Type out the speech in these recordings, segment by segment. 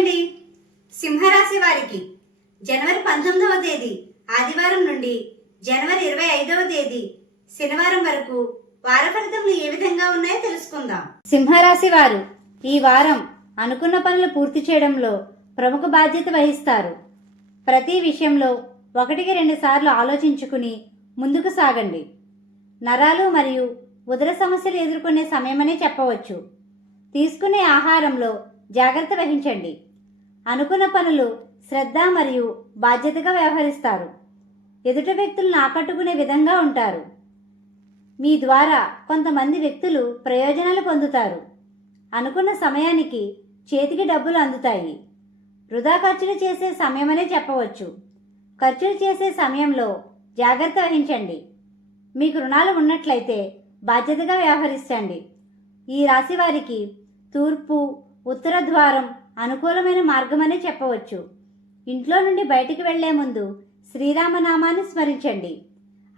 అండి సింహరాశి వారికి జనవరి పంతొమ్మిదవ తేదీ ఆదివారం నుండి జనవరి ఇరవై ఐదవ తేదీ శనివారం వరకు వార ఫలితములు ఏ విధంగా ఉన్నాయో తెలుసుకుందాం. సింహరాశి వారు ఈ వారం అనుకున్న పనులు పూర్తి చేయడంలో ప్రముఖ బాధ్యత వహిస్తారు. ప్రతి విషయంలో ఒకటికి రెండు సార్లు ఆలోచించుకుని ముందుకు సాగండి. నరాలు మరియు ఉదర సమస్యలు ఎదుర్కొనే సమయమనే చెప్పవచ్చు. తీసుకునే ఆహారంలో జాగ్రత్త వహించండి. అనుకున్న పనులు శ్రద్ధ మరియు బాధ్యతగా వ్యవహరిస్తారు. ఎదుటి వ్యక్తులను ఆకట్టుకునే విధంగా ఉంటారు. మీ ద్వారా కొంతమంది వ్యక్తులు ప్రయోజనాలు పొందుతారు. అనుకున్న సమయానికి చేతికి డబ్బులు అందుతాయి. వృధా ఖర్చులు చేసే సమయమనే చెప్పవచ్చు. ఖర్చులు చేసే సమయంలో జాగ్రత్త వహించండి. మీకు రుణాలు ఉన్నట్లయితే బాధ్యతగా వ్యవహరించండి. ఈ రాశి వారికి తూర్పు ఉత్తర ద్వారం అనుకూలమైన మార్గమనే చెప్పవచ్చు. ఇంట్లో నుండి బయటికి వెళ్ళే ముందు శ్రీరామనామాన్ని స్మరించండి.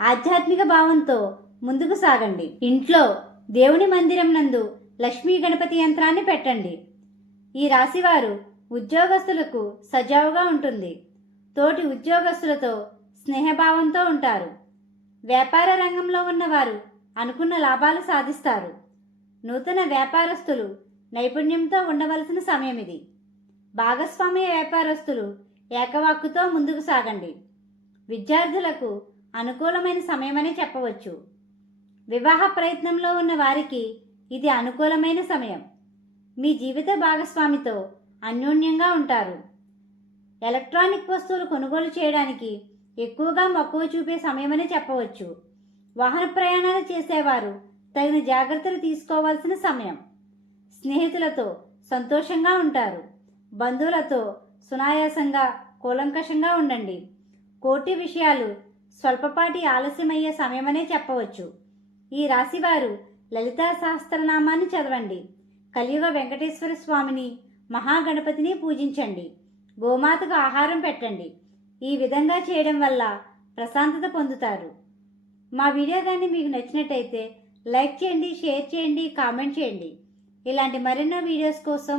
ఆధ్యాత్మిక భావంతో ముందుకు సాగండి. ఇంట్లో దేవుని మందిరం నందు లక్ష్మీ గణపతి యంత్రాన్ని పెట్టండి. ఈ రాశివారు ఉద్యోగస్తులకు సజావుగా ఉంటుంది. తోటి ఉద్యోగస్తులతో స్నేహభావంతో ఉంటారు. వ్యాపార రంగంలో ఉన్నవారు అనుకున్న లాభాలు సాధిస్తారు. నూతన వ్యాపారస్తులు నైపుణ్యంతో ఉండవలసిన సమయం ఇది భాగస్వామ్య వ్యాపారస్తులు ఏకవాక్కుతో ముందుకు సాగండి. విద్యార్థులకు అనుకూలమైన సమయమని చెప్పవచ్చు. వివాహ ప్రయత్నంలో ఉన్న వారికి ఇది అనుకూలమైన సమయం. మీ జీవిత భాగస్వామితో అన్యోన్యంగా ఉంటారు. ఎలక్ట్రానిక్ వస్తువులు కొనుగోలు చేయడానికి ఎక్కువగా మక్కువ చూపే సమయమని చెప్పవచ్చు. వాహన ప్రయాణాలు చేసేవారు తగిన జాగ్రత్తలు తీసుకోవాల్సిన సమయం. స్నేహితులతో సంతోషంగా ఉంటారు. బంధువులతో సునాయాసంగా కూలంకషంగా ఉండండి. కోటి విషయాలు స్వల్పపాటి ఆలస్యమయ్యే సమయమనే చెప్పవచ్చు. ఈ రాశివారు లలితా సహస్రనామాన్ని చదవండి. కలియుగ వెంకటేశ్వర స్వామిని మహాగణపతిని పూజించండి. గోమాతకు ఆహారం పెట్టండి. ఈ విధంగా చేయడం వల్ల ప్రశాంతత పొందుతారు. మా వీడియో కానీ మీకు నచ్చినట్టయితే లైక్ చేయండి షేర్ చేయండి కామెంట్ చేయండి. ఇలాంటి మరెన్నో వీడియోస్ కోసం